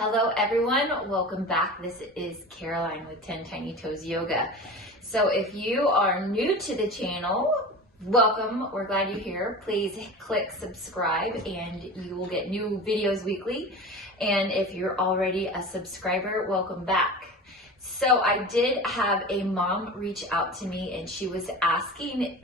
Hello everyone, welcome back. This is Caroline with 10 Tiny Toes Yoga. So if you are new to the channel, welcome. We're glad you're here. Please click subscribe and you will get new videos weekly. And if you're already a subscriber, welcome back. So I did have a mom reach out to me and she was asking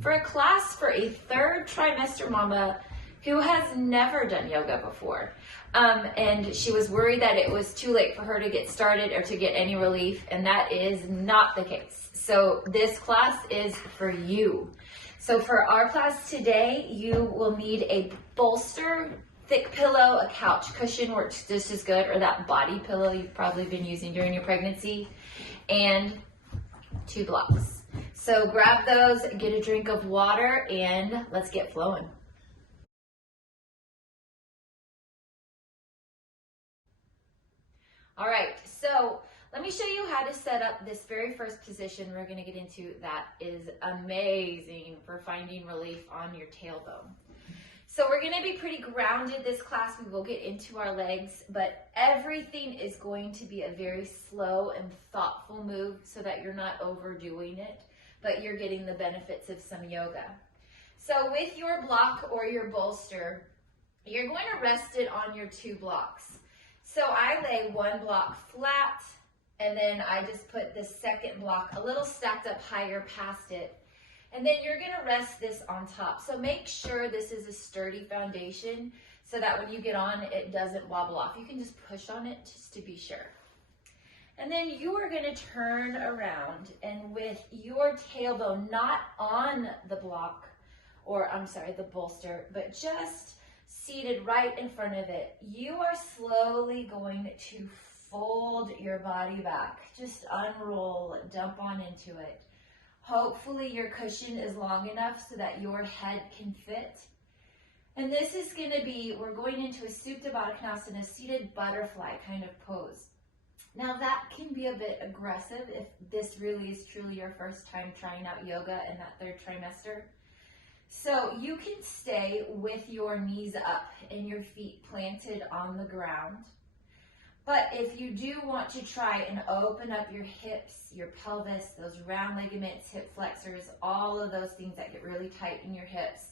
for a class for a third trimester mama who has never done yoga before. And she was worried that it was too late for her to get started or to get any relief, and that is not the case. So this class is for you. So for our class today, you will need a bolster, thick pillow, a couch cushion works just as good, or that body pillow you've probably been using during your pregnancy, and 2 blocks. So grab those, get a drink of water, and let's get flowing. All right, so let me show you how to set up this very first position we're going to get into that is amazing for finding relief on your tailbone. So we're going to be pretty grounded this class. We will get into our legs, but everything is going to be a very slow and thoughtful move so that you're not overdoing it, but you're getting the benefits of some yoga. So with your block or your bolster, you're going to rest it on your 2 blocks. So I lay 1 block flat, and then I just put the second block a little stacked up higher past it. And then you're gonna rest this on top. So make sure this is a sturdy foundation so that when you get on, it doesn't wobble off. You can just push on it just to be sure. And then you are gonna turn around and with your tailbone not on the block, or I'm sorry, the bolster, but just seated right in front of it, you are slowly going to fold your body back. Just unroll, dump on into it. Hopefully your cushion is long enough so that your head can fit. And this is going to be, we're going into a Supta Baddha Konasana, seated butterfly kind of pose. Now that can be a bit aggressive if this really is truly your first time trying out yoga in that 3rd trimester. So you can stay with your knees up and your feet planted on the ground. But if you do want to try and open up your hips, your pelvis, those round ligaments, hip flexors, all of those things that get really tight in your hips,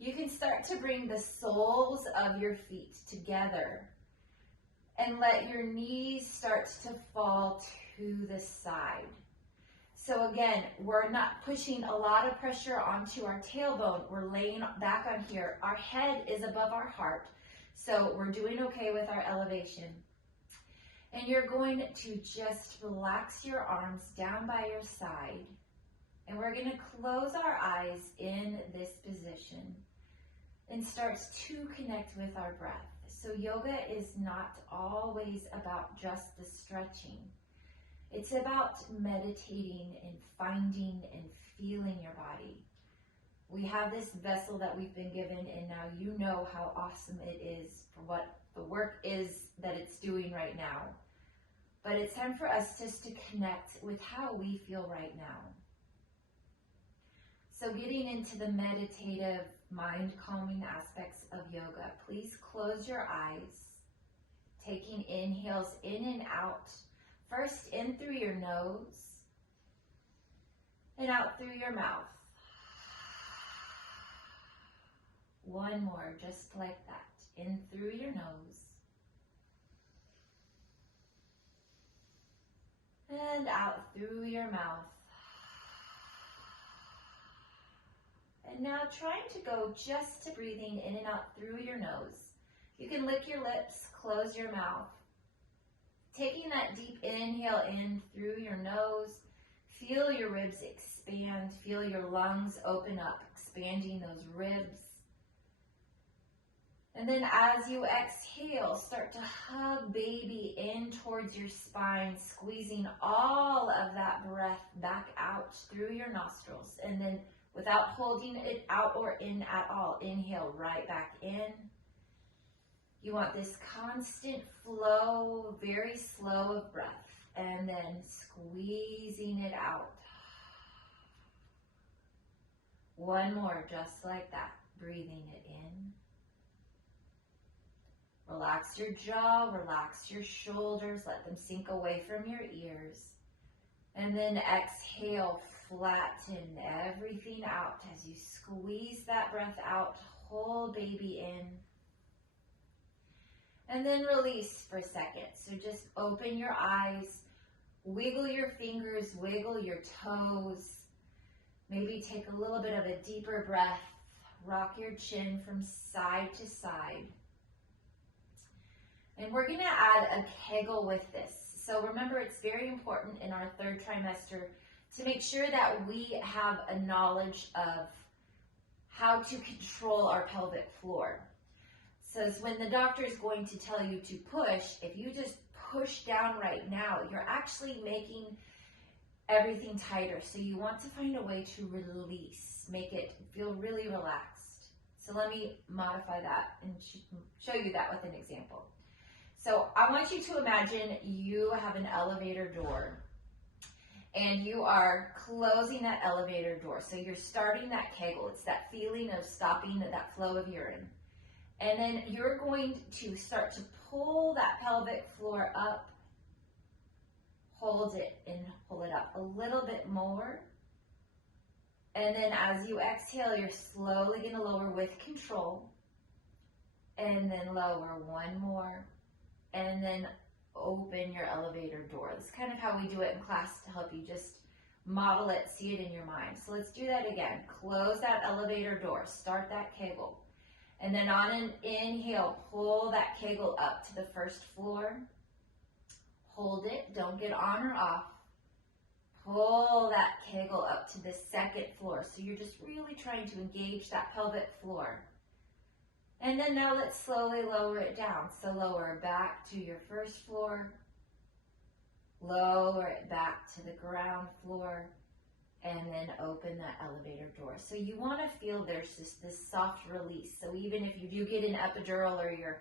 you can start to bring the soles of your feet together and let your knees start to fall to the side. So again, we're not pushing a lot of pressure onto our tailbone. We're laying back on here. Our head is above our heart. So we're doing okay with our elevation. And you're going to just relax your arms down by your side. And we're going to close our eyes in this position and start to connect with our breath. So yoga is not always about just the stretching. It's about meditating and finding and feeling your body. We have this vessel that we've been given, and now you know how awesome it is for what the work is that it's doing right now. But it's time for us just to connect with how we feel right now. So getting into the meditative, mind-calming aspects of yoga, please close your eyes, taking inhales in and out. First in through your nose and out through your mouth. 1 more, just like that. In through your nose and out through your mouth. And now trying to go just to breathing in and out through your nose. You can lick your lips, close your mouth. Taking that deep inhale in through your nose, feel your ribs expand, feel your lungs open up, expanding those ribs. And then as you exhale, start to hug baby in towards your spine, squeezing all of that breath back out through your nostrils. And then without holding it out or in at all, inhale right back in. You want this constant flow, very slow of breath, and then squeezing it out. 1 more, just like that. Breathing it in Relax your jaw, relax your shoulders, let them sink away from your ears. And then exhale, flatten everything out as you squeeze that breath out, hold baby in. And then release for a second. So just open your eyes, wiggle your fingers, wiggle your toes. Maybe take a little bit of a deeper breath. Rock your chin from side to side. And we're going to add a Kegel with this. So remember, it's very important in our third trimester to make sure that we have a knowledge of how to control our pelvic floor. So when the doctor is going to tell you to push, if you just push down right now, you're actually making everything tighter. So you want to find a way to release, make it feel really relaxed. So let me modify that and show you that with an example. So I want you to imagine you have an elevator door and you are closing that elevator door. So you're starting that Kegel. It's that feeling of stopping that flow of urine. And then you're going to start to pull that pelvic floor up. Hold it and pull it up a little bit more. And then as you exhale, you're slowly going to lower with control. And then lower one more. And then open your elevator door. That's kind of how we do it in class to help you just model it, see it in your mind. So let's do that again. Close that elevator door. Start that Kegel. And then on an inhale, pull that Kegel up to the first floor. Hold it. Don't get on or off. Pull that Kegel up to the second floor. So you're just really trying to engage that pelvic floor. And then now let's slowly lower it down. So lower back to your first floor. Lower it back to the ground floor. And then open that elevator door. So you want to feel there's just this soft release. So even if you do get an epidural or you're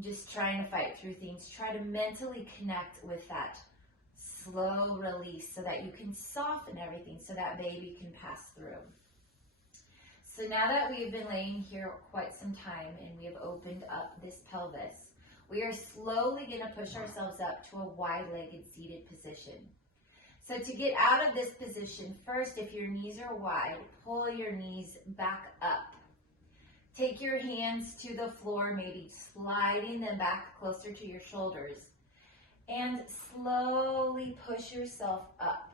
just trying to fight through things, try to mentally connect with that slow release so that you can soften everything so that baby can pass through. So now that we've been laying here quite some time and we have opened up this pelvis, we are slowly going to push ourselves up to a wide-legged seated position. So to get out of this position, first, if your knees are wide, pull your knees back up. Take your hands to the floor, maybe sliding them back closer to your shoulders. And slowly push yourself up.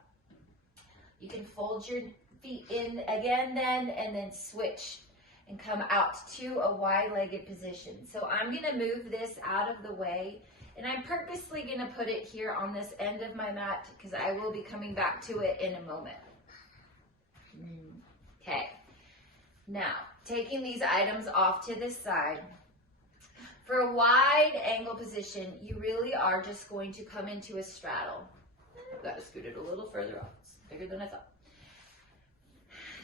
You can fold your feet in again then, and then switch and come out to a wide-legged position. So I'm going to move this out of the way, and I'm purposely going to put it here on this end of my mat because I will be coming back to it in a moment. Okay. Now, taking these items off to the side. For a wide angle position, you really are just going to come into a straddle. I've got to scoot it a little further off. It's bigger than I thought.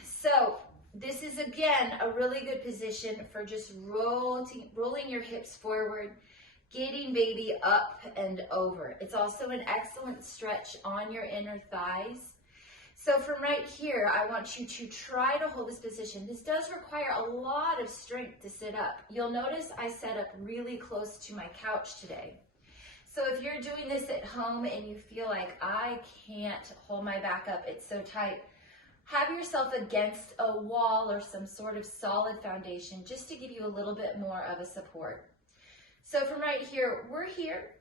So this is, again, a really good position for just rolling your hips forward, getting baby up and over. It's also an excellent stretch on your inner thighs. So from right here, I want you to try to hold this position. This does require a lot of strength to sit up. You'll notice I set up really close to my couch today. So if you're doing this at home and you feel like I can't hold my back up, it's so tight, have yourself against a wall or some sort of solid foundation just to give you a little bit more of a support. So from right here,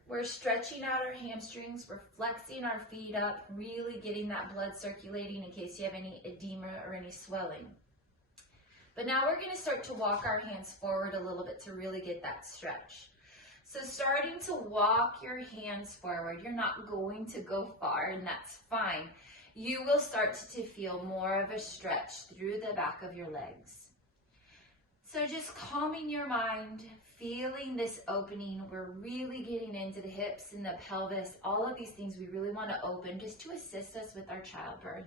we're stretching out our hamstrings, we're flexing our feet up, really getting that blood circulating in case you have any edema or any swelling. But now we're going to start to walk our hands forward a little bit to really get that stretch. So starting to walk your hands forward, you're not going to go far, and that's fine. You will start to feel more of a stretch through the back of your legs. So just calming your mind, feeling this opening. We're really getting into the hips and the pelvis, all of these things we really want to open just to assist us with our childbirth.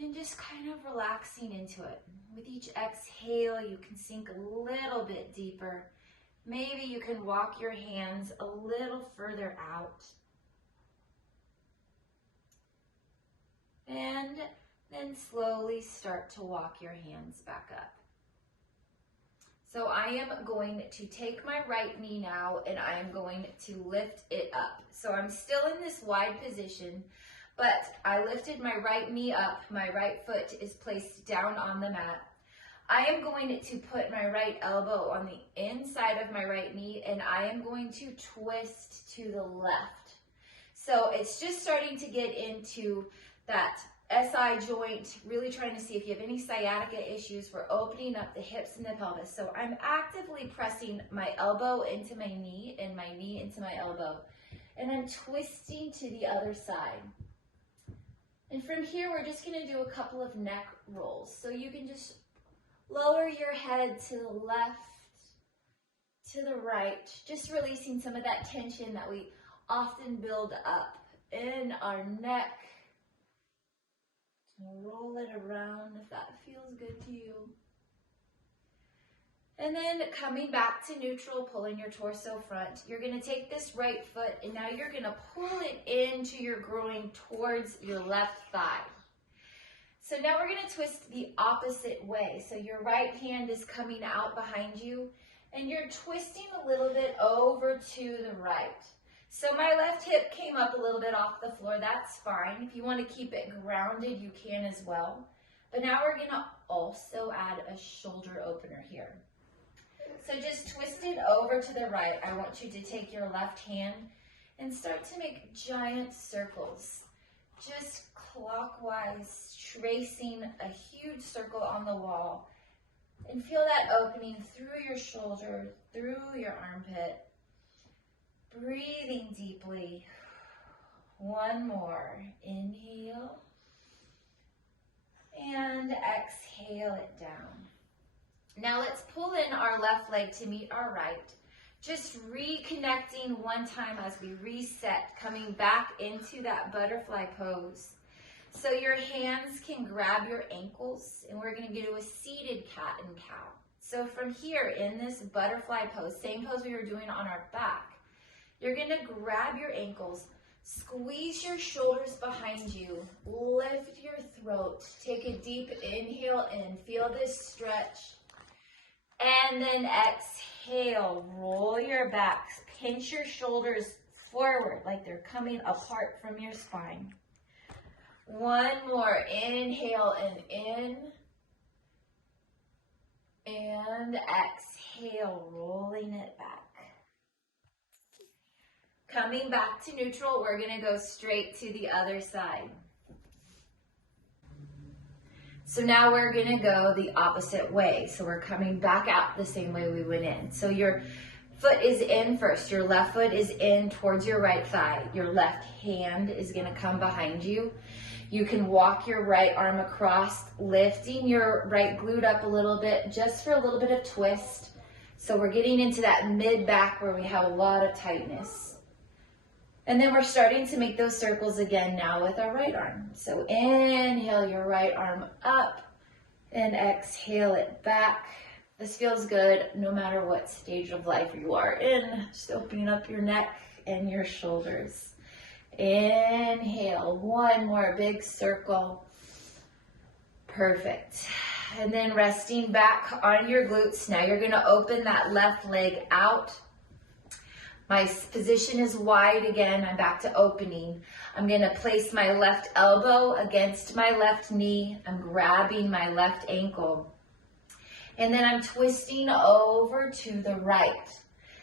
And just kind of relaxing into it. With each exhale, you can sink a little bit deeper. Maybe you can walk your hands a little further out. And then slowly start to walk your hands back up. So I am going to take my right knee now and I am going to lift it up. So I'm still in this wide position, but I lifted my right knee up. My right foot is placed down on the mat. I am going to put my right elbow on the inside of my right knee and I am going to twist to the left. So it's just starting to get into that SI joint, really trying to see if you have any sciatica issues. We're opening up the hips and the pelvis. So I'm actively pressing my elbow into my knee and my knee into my elbow. And I'm twisting to the other side. And from here, we're just going to do a couple of neck rolls. So you can just lower your head to the left, to the right, just releasing some of that tension that we often build up in our neck. Roll it around if that feels good to you. And then coming back to neutral, pulling your torso front. You're going to take this right foot and now you're going to pull it into your groin towards your left thigh. So now we're going to twist the opposite way. So your right hand is coming out behind you and you're twisting a little bit over to the right. So my left hip came up a little bit off the floor. That's fine. If you want to keep it grounded, you can as well. But now we're going to also add a shoulder opener here. So just twist it over to the right. I want you to take your left hand and start to make giant circles. Just clockwise, tracing a huge circle on the wall. And feel that opening through your shoulder, through your armpit. Breathing deeply. One more. Inhale. And exhale it down. Now let's pull in our left leg to meet our right. Just reconnecting one time as we reset, coming back into that butterfly pose. So your hands can grab your ankles and we're going to do a seated cat and cow. So from here in this butterfly pose, same pose we were doing on our back, you're going to grab your ankles, squeeze your shoulders behind you, lift your throat, take a deep inhale in, feel this stretch, and then exhale, roll your back, pinch your shoulders forward like they're coming apart from your spine. One more, inhale and in, and exhale, rolling it back. Coming back to neutral, we're going to go straight to the other side. So now we're going to go the opposite way. So we're coming back out the same way we went in. So your foot is in first. Your left foot is in towards your right thigh. Your left hand is going to come behind you. You can walk your right arm across, lifting your right glute up a little bit, just for a little bit of twist. So we're getting into that mid-back where we have a lot of tightness. And then we're starting to make those circles again now with our right arm. So inhale your right arm up and exhale it back. This feels good no matter what stage of life you are in. Just opening up your neck and your shoulders. Inhale, one more big circle. Perfect. And then resting back on your glutes. Now you're going to open that left leg out. My position is wide again. I'm back to opening. I'm going to place my left elbow against my left knee. I'm grabbing my left ankle. And then I'm twisting over to the right.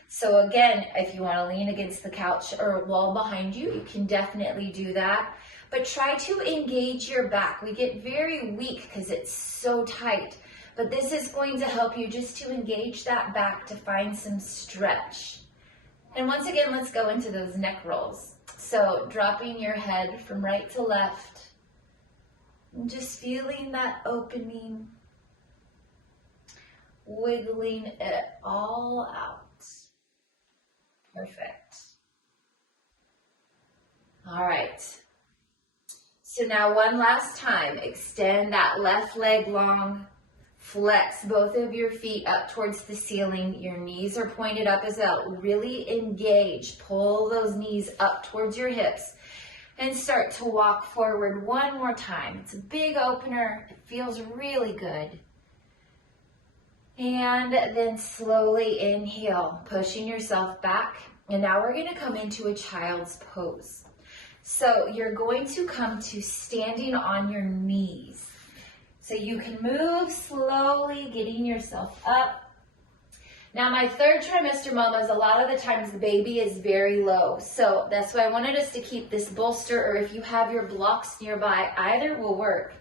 So again, if you want to lean against the couch or wall behind you, you can definitely do that. But try to engage your back. We get very weak because it's so tight. But this is going to help you just to engage that back to find some stretch. And once again, let's go into those neck rolls. So dropping your head from right to left, and just feeling that opening, wiggling it all out. Perfect. All right. So now one last time, extend that left leg long. Flex both of your feet up towards the ceiling. Your knees are pointed up as well. Really engage. Pull those knees up towards your hips and start to walk forward one more time. It's a big opener. It feels really good. And then slowly inhale, pushing yourself back. And now we're gonna come into a child's pose. So you're going to come to standing on your knees. So you can move slowly, getting yourself up. Now my third trimester mamas, a lot of the times the baby is very low. So that's why I wanted us to keep this bolster, or if you have your blocks nearby, either will work.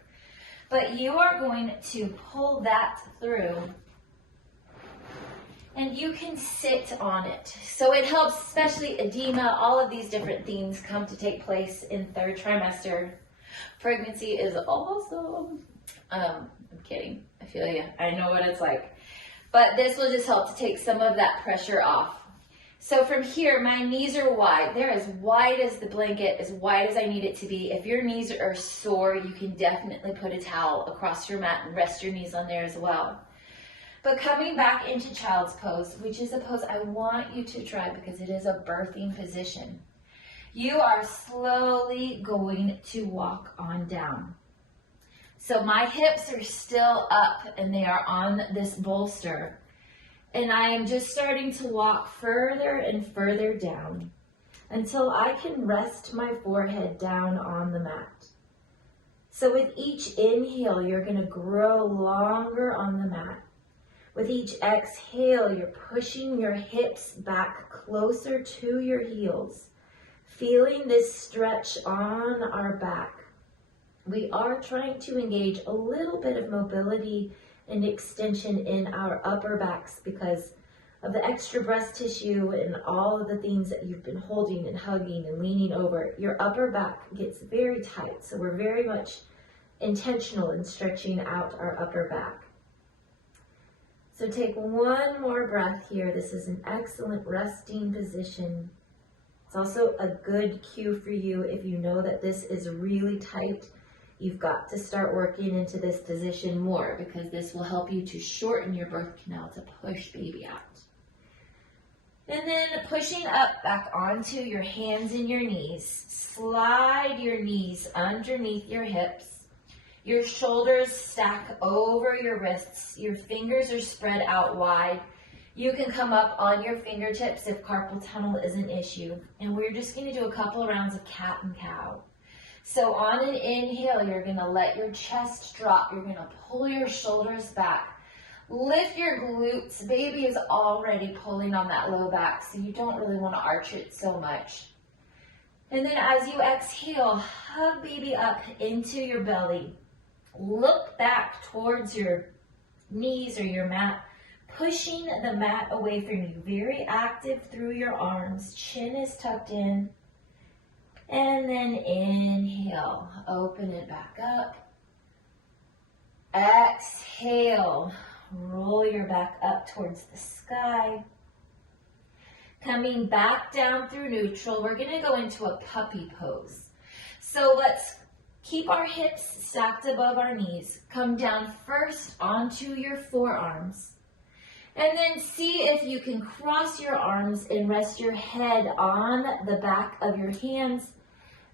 But you are going to pull that through and you can sit on it. So it helps, especially edema, all of these different things come to take place in third trimester. Pregnancy is awesome. I'm kidding, I feel you, I know what it's like. But this will just help to take some of that pressure off. So from here, my knees are wide. They're as wide as the blanket, as wide as I need it to be. If your knees are sore, you can definitely put a towel across your mat and rest your knees on there as well. But coming back into child's pose, which is a pose I want you to try because it is a birthing position. You are slowly going to walk on down. So my hips are still up and they are on this bolster. And I am just starting to walk further and further down until I can rest my forehead down on the mat. So with each inhale, you're going to grow longer on the mat. With each exhale, you're pushing your hips back closer to your heels, feeling this stretch on our back. We are trying to engage a little bit of mobility and extension in our upper backs because of the extra breast tissue and all of the things that you've been holding and hugging and leaning over. Your upper back gets very tight, so we're very much intentional in stretching out our upper back. So take one more breath here. This is an excellent resting position. It's also a good cue for you if you know that this is really tight. You've got to start working into this position more because this will help you to shorten your birth canal to push baby out. And then pushing up back onto your hands and your knees. Slide your knees underneath your hips. Your shoulders stack over your wrists. Your fingers are spread out wide. You can come up on your fingertips if carpal tunnel is an issue. And we're just going to do a couple of rounds of cat and cow. So on an inhale, you're going to let your chest drop. You're going to pull your shoulders back. Lift your glutes. Baby is already pulling on that low back, so you don't really want to arch it so much. And then as you exhale, hug baby up into your belly. Look back towards your knees or your mat, pushing the mat away from you. Very active through your arms. Chin is tucked in. And then inhale, open it back up. Exhale, roll your back up towards the sky. Coming back down through neutral, we're going to go into a puppy pose. So let's keep our hips stacked above our knees. Come down first onto your forearms. And then see if you can cross your arms and rest your head on the back of your hands.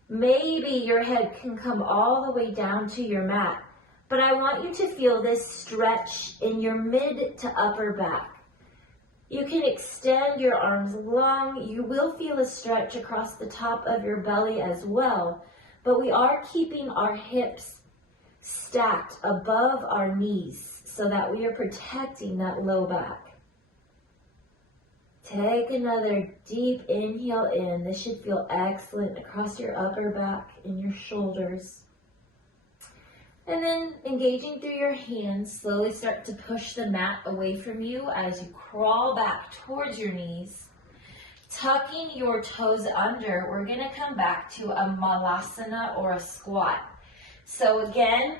Maybe your head can come all the way down to your mat, but I want you to feel this stretch in your mid to upper back. You can extend your arms long. You will feel a stretch across the top of your belly as well, but we are keeping our hips stacked above our knees so that we are protecting that low back. Take another deep inhale in. This should feel excellent across your upper back and your shoulders. And then engaging through your hands, slowly start to push the mat away from you as you crawl back towards your knees. Tucking your toes under, we're going to come back to a malasana or a squat. So again,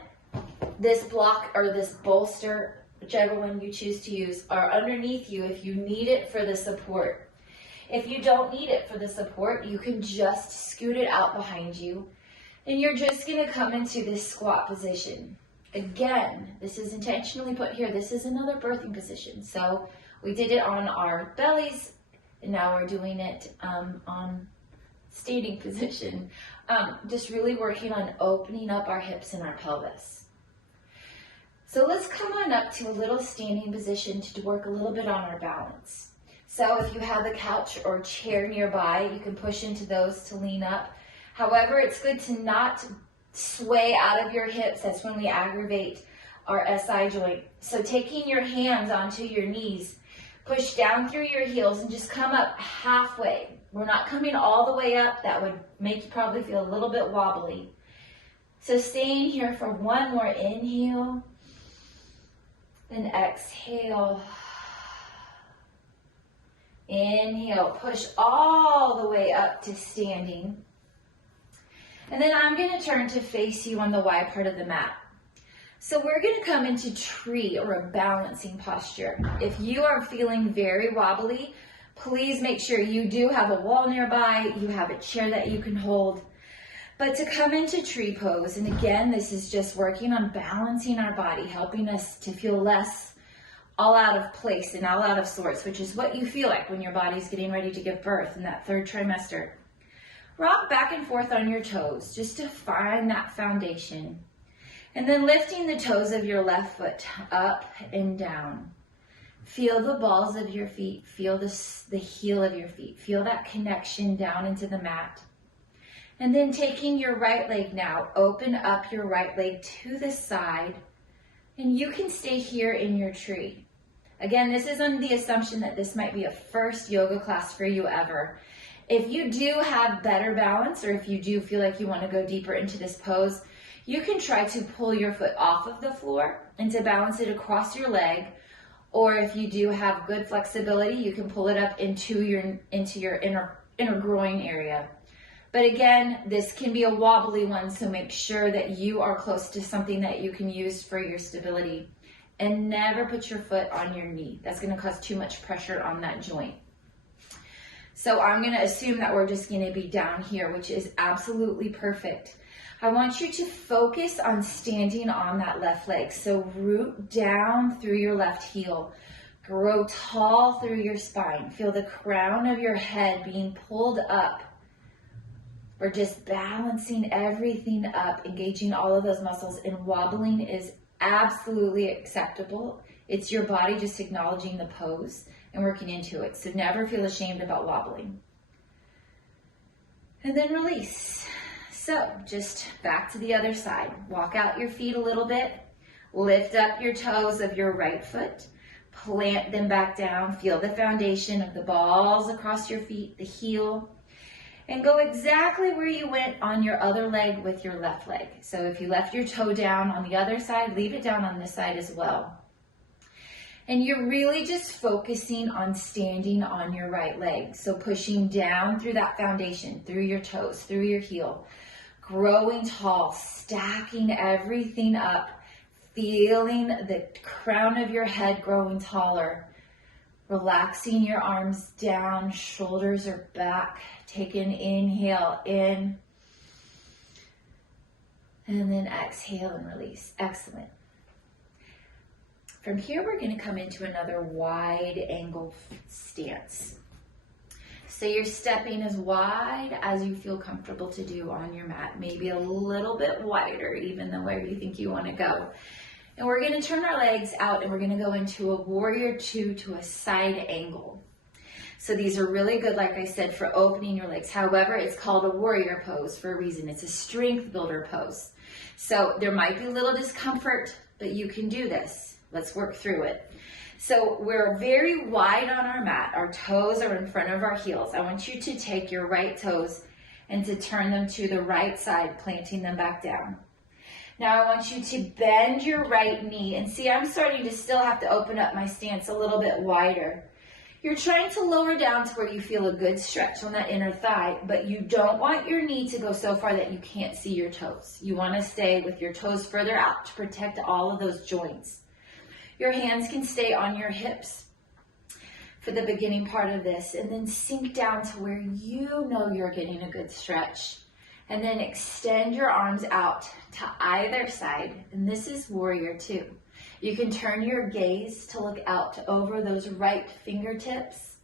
this block or this bolster, whichever one you choose to use, are underneath you if you need it for the support. If you don't need it for the support, you can just scoot it out behind you. And you're just going to come into this squat position. Again, this is intentionally put here. This is another birthing position. So we did it on our bellies, and now we're doing it on standing position. Just really working on opening up our hips and our pelvis. So let's come on up to a little standing position to work a little bit on our balance. So if you have a couch or chair nearby, you can push into those to lean up. However, it's good to not sway out of your hips. That's when we aggravate our SI joint. So taking your hands onto your knees, push down through your heels and just come up halfway. We're not coming all the way up. That would make you probably feel a little bit wobbly. So staying here for one more inhale, then exhale. Inhale, push all the way up to standing. And then I'm going to turn to face you on the wide part of the mat. So we're going to come into tree or a balancing posture. If you are feeling very wobbly, please make sure you do have a wall nearby, you have a chair that you can hold. But to come into tree pose, and again, this is just working on balancing our body, helping us to feel less all out of place and all out of sorts, which is what you feel like when your body's getting ready to give birth in that third trimester. Rock back and forth on your toes just to find that foundation. And then lifting the toes of your left foot up and down. Feel the balls of your feet, feel the heel of your feet. Feel that connection down into the mat. And then taking your right leg now, open up your right leg to the side. And you can stay here in your tree. Again, this is on the assumption that this might be a first yoga class for you ever. If you do have better balance, or if you do feel like you want to go deeper into this pose, you can try to pull your foot off of the floor and to balance it across your leg. Or if you do have good flexibility, you can pull it up into your inner groin area. But again, this can be a wobbly one, so make sure that you are close to something that you can use for your stability. And never put your foot on your knee. That's going to cause too much pressure on that joint. So I'm going to assume that we're just going to be down here, which is absolutely perfect. I want you to focus on standing on that left leg. So root down through your left heel. Grow tall through your spine. Feel the crown of your head being pulled up. Or just balancing everything up, engaging all of those muscles, and wobbling is absolutely acceptable. It's your body just acknowledging the pose and working into it. So never feel ashamed about wobbling. And then release. So just back to the other side. Walk out your feet a little bit. Lift up your toes of your right foot. Plant them back down. Feel the foundation of the balls across your feet, the heel. And go exactly where you went on your other leg with your left leg. So if you left your toe down on the other side, leave it down on this side as well. And you're really just focusing on standing on your right leg. So pushing down through that foundation, through your toes, through your heel. Growing tall, stacking everything up. Feeling the crown of your head growing taller. Relaxing your arms down, shoulders are back. Take an inhale in. And then exhale and release. Excellent. From here, we're going to come into another wide angle stance. So you're stepping as wide as you feel comfortable to do on your mat. Maybe a little bit wider, even than where you think you want to go. And we're going to turn our legs out and we're going to go into a warrior two to a side angle. So these are really good, like I said, for opening your legs. However, it's called a warrior pose for a reason. It's a strength builder pose. So there might be a little discomfort, but you can do this. Let's work through it. So we're very wide on our mat. Our toes are in front of our heels. I want you to take your right toes and to turn them to the right side, planting them back down. Now I want you to bend your right knee. And see, I'm starting to still have to open up my stance a little bit wider. You're trying to lower down to where you feel a good stretch on that inner thigh, but you don't want your knee to go so far that you can't see your toes. You want to stay with your toes further out to protect all of those joints. Your hands can stay on your hips for the beginning part of this, and then sink down to where you know you're getting a good stretch. And then extend your arms out to either side, and this is warrior two. You can turn your gaze to look out over those right fingertips.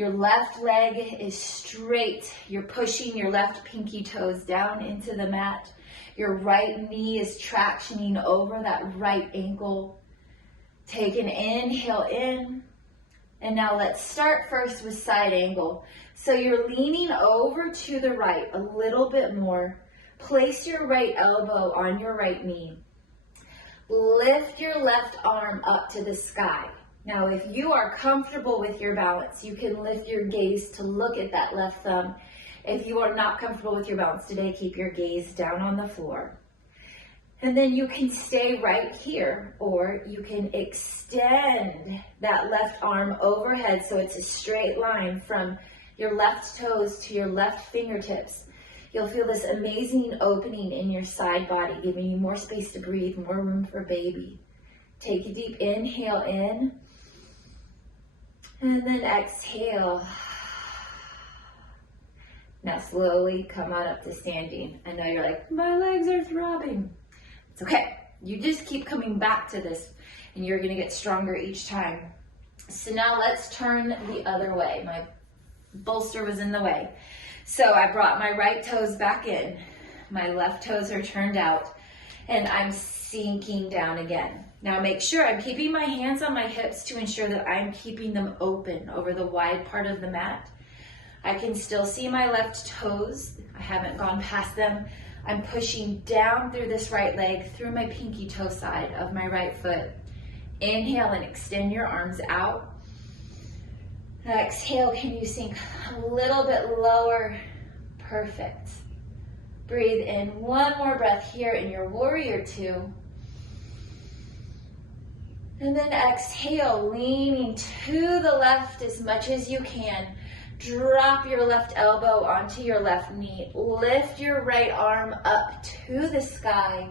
Your left leg is straight. You're pushing your left pinky toes down into the mat. Your right knee is tractioning over that right ankle. Take an inhale in. And now let's start first with side angle. So you're leaning over to the right a little bit more. Place your right elbow on your right knee. Lift your left arm up to the sky. Now, if you are comfortable with your balance, you can lift your gaze to look at that left thumb. If you are not comfortable with your balance today, keep your gaze down on the floor. And then you can stay right here, or you can extend that left arm overhead so it's a straight line from your left toes to your left fingertips. You'll feel this amazing opening in your side body, giving you more space to breathe, more room for baby. Take a deep inhale in, and then exhale. Now slowly come on up to standing. I know you're like, my legs are throbbing. It's okay. You just keep coming back to this, and you're going to get stronger each time. So now let's turn the other way. My bolster was in the way. So I brought my right toes back in. My left toes are turned out, and I'm sinking down again. Now make sure I'm keeping my hands on my hips to ensure that I'm keeping them open over the wide part of the mat. I can still see my left toes. I haven't gone past them. I'm pushing down through this right leg, through my pinky toe side of my right foot. Inhale and extend your arms out. Exhale, can you sink a little bit lower? Perfect. Breathe in one more breath here in your warrior two. And then exhale, leaning to the left as much as you can. Drop your left elbow onto your left knee. Lift your right arm up to the sky.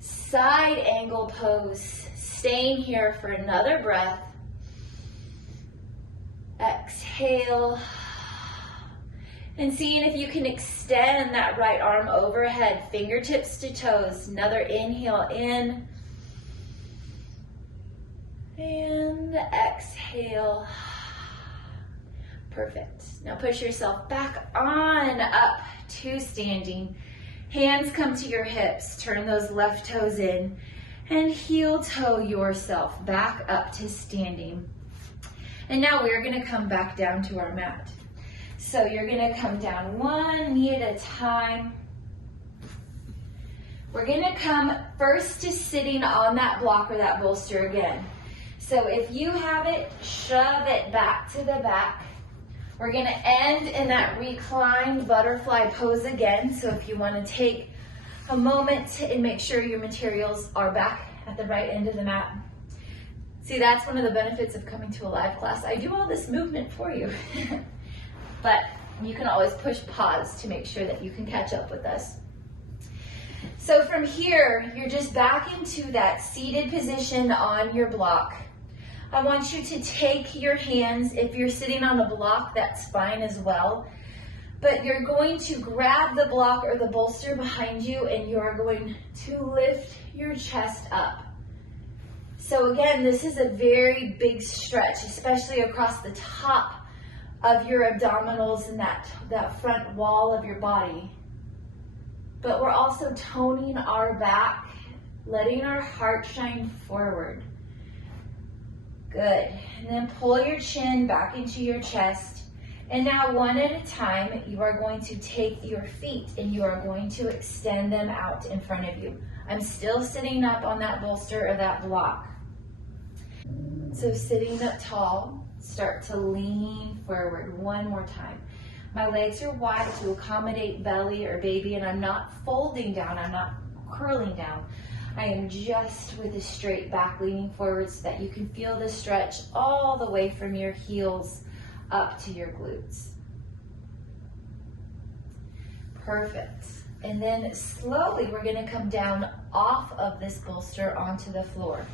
Side angle pose. Staying here for another breath. Exhale. And seeing if you can extend that right arm overhead, fingertips to toes. Another inhale in. And exhale. Perfect. Now push yourself back on up to standing. Hands come to your hips. Turn those left toes in and heel toe yourself back up to standing. And now we're going to come back down to our mat. So you're going to come down one knee at a time. We're going to come first to sitting on that block or that bolster again. So if you have it, shove it back to the back. We're going to end in that reclined butterfly pose again. So if you want to take a moment and make sure your materials are back at the right end of the mat. See, that's one of the benefits of coming to a live class. I do all this movement for you. But you can always push pause to make sure that you can catch up with us. So from here, you're just back into that seated position on your block. I want you to take your hands, if you're sitting on the block, that's fine as well. But you're going to grab the block or the bolster behind you, and you're going to lift your chest up. So again, this is a very big stretch, especially across the top of your abdominals and that front wall of your body. But we're also toning our back, letting our heart shine forward. Good. And then pull your chin back into your chest. And now one at a time, you are going to take your feet and you are going to extend them out in front of you. I'm still sitting up on that bolster or that block. So sitting up tall, start to lean forward one more time. My legs are wide to accommodate belly or baby, and I'm not folding down, I'm not curling down. I am just with a straight back leaning forward so that you can feel the stretch all the way from your heels up to your glutes. Perfect. And then slowly we're going to come down off of this bolster onto the floor.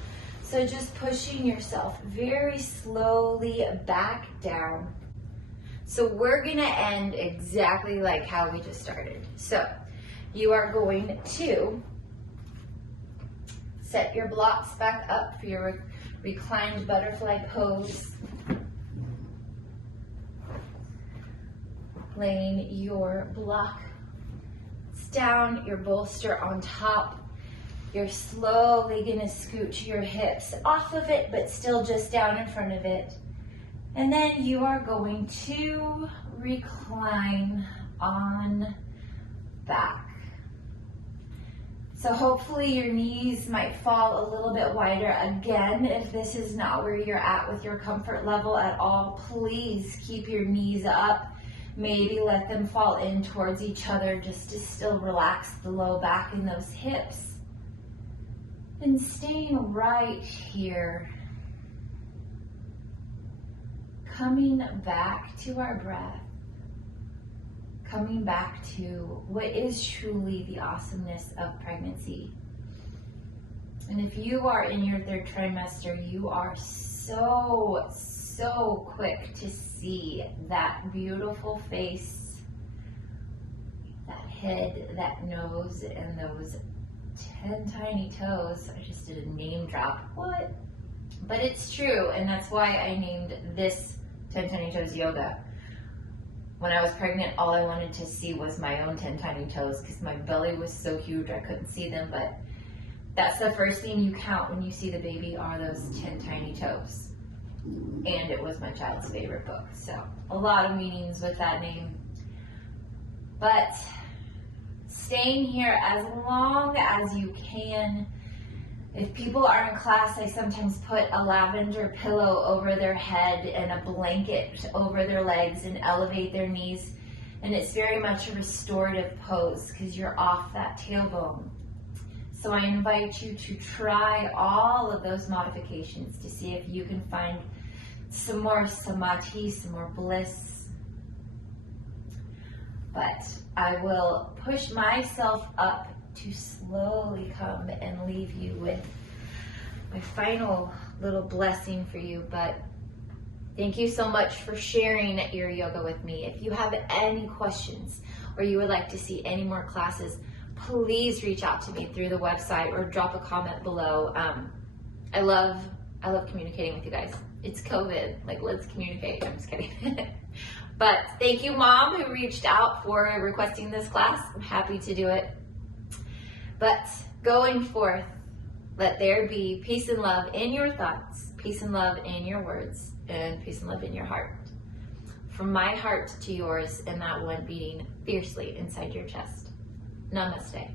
So just pushing yourself very slowly back down. So we're going to end exactly like how we just started. So you are going to set your blocks back up for your reclined butterfly pose. laying your block down, your bolster on top. You're slowly gonna scooch your hips off of it, but still just down in front of it. And then you are going to recline on back. So hopefully your knees might fall a little bit wider. Again, if this is not where you're at with your comfort level at all, please keep your knees up. Maybe let them fall in towards each other just to still relax the low back and those hips. And staying right here. Coming back to our breath. Coming back to what is truly the awesomeness of pregnancy. And if you are in your third trimester, you are so quick to see that beautiful face, that head, that nose, and those 10 tiny toes. I just did a name drop. What? But it's true, and that's why I named this 10 Tiny Toes Yoga. When I was pregnant, all I wanted to see was my own 10 tiny toes because my belly was so huge I couldn't see them, but that's the first thing you count when you see the baby are those 10 tiny toes. And it was my child's favorite book, so a lot of meanings with that name. But staying here as long as you can. If people are in class, I sometimes put a lavender pillow over their head and a blanket over their legs and elevate their knees. And it's very much a restorative pose because you're off that tailbone. So I invite you to try all of those modifications to see if you can find some more samadhi, some more bliss. But I will push myself up to slowly come and leave you with my final little blessing for you. But thank you so much for sharing your yoga with me. If you have any questions or you would like to see any more classes, please reach out to me through the website or drop a comment below. I love communicating with you guys. It's COVID, like let's communicate. I'm just kidding. But thank you, Mom, who reached out for requesting this class. I'm happy to do it. But going forth, let there be peace and love in your thoughts, peace and love in your words, and peace and love in your heart. From my heart to yours, and that one beating fiercely inside your chest. Namaste.